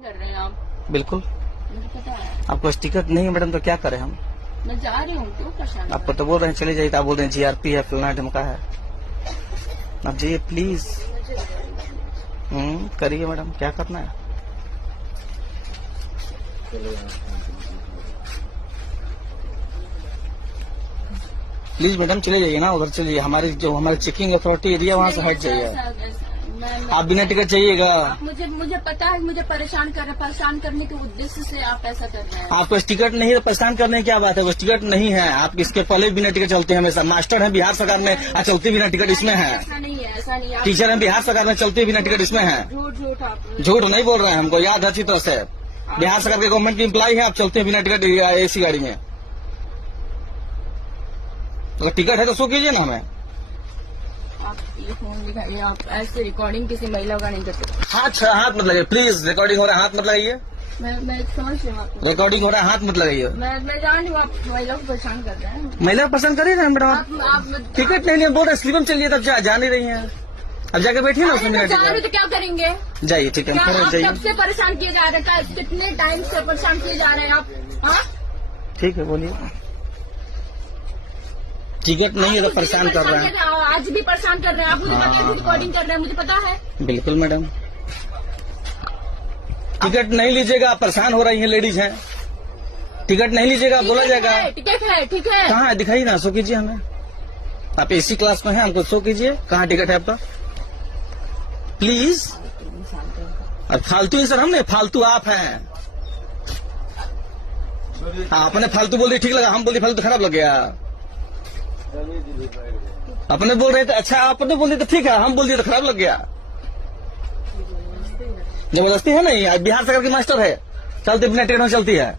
कर रहे हैं आप? बिल्कुल। मुझे पता है। आपको टिकट नहीं है मैडम तो क्या करें हम? मैं जा रही हूँ, क्यों परेशान? आपको तो बोल रहे हैं चले जाइए, तो आप बोल रहे हैं जीआरपी है, फलाना ढमका है। आप जाइए प्लीज। करिए मैडम, क्या करना है? प्लीज मैडम चले जाइए ना, उधर चलिए। हमारी जो हमारी चेकिंग अथॉरिटी एरिया वहाँ से हट जाइए। आप बिना टिकट जाइएगा। मुझे पता है, मुझे परेशान करने के उद्देश्य से आप ऐसा कर रहे हैं। आपको टिकट नहीं है तो परेशान करने की क्या बात है? वो टिकट नहीं है, आप इसके पहले बिना टिकट चलते हैं हमेशा। मास्टर हैं बिहार सरकार में, चलते बिना टिकट इसमें है। ऐसा नहीं है, ऐसा नहीं है। टीचर हैं बिहार सरकार में, चलते बिना टिकट इसमें है। झूठ नहीं बोल रहे हैं, हमको याद है अच्छी तरह से। बिहार सरकार के गवर्नमेंट की एम्प्लॉय है, आप चलते हैं बिना टिकट एसी गाड़ी में। अगर टिकट है तो शो कीजिए ना हमें। आप ये फोन दिखाइए, आप ऐसे रिकॉर्डिंग किसी महिला का नहीं करते। हाथ मत लगाइए प्लीज। रिकॉर्डिंग हो रहा है, हाथ मत लगाइए। मैं समझ रही हूँ आपको। रिकॉर्डिंग हो रहा है, हाथ मत लगाइए। मैं जान रही हूँ आप महिला को परेशान कर रहे हैं। महिला को पसंद करिए ना मैडम। आप टिकट नहीं बोल रहे, स्लीपर चलिए, तब जा नहीं रही है। अब जाके बैठिए ना उसमें। जा रहे तो क्या करेंगे? जाइए, ठीक है, जाइए। कब से परेशान किए जा रहे हैं? कितने टाइम से परेशान किए जा रहे हैं आप? हाँ, ठीक है, बोलिए। टिकट नहीं है तो परेशान कर रहे हैं। आज भी परेशान कर रहे हैं आप। मुझे पता है रिकॉर्डिंग कर रहे हैं, मुझे पता है। बिल्कुल मैडम, टिकट नहीं लीजिएगा, परेशान हो रही है, लेडीज हैं। टिकट नहीं लीजिएगा, बोला जाएगा। टिकट है, ठीक है। कहाँ है दिखाइए ना, शो कीजिए हमें। आप एसी क्लास में हैं, हमको शो कीजिए कहाँ टिकट है आपका, प्लीज। और फालतू ही सर, हम नहीं फालतू, आप हैं। आपने फालतू बोल दी, ठीक लगा। हम बोल दी फालतू, खराब लग गया। अपने बोल रहे थे अच्छा, आपने बोल दिया तो ठीक है, हम बोल दिए तो खराब लग गया। जबरदस्ती है नहीं, बिहार सरकार की मास्टर है, चलते बिना टिकट में चलती है।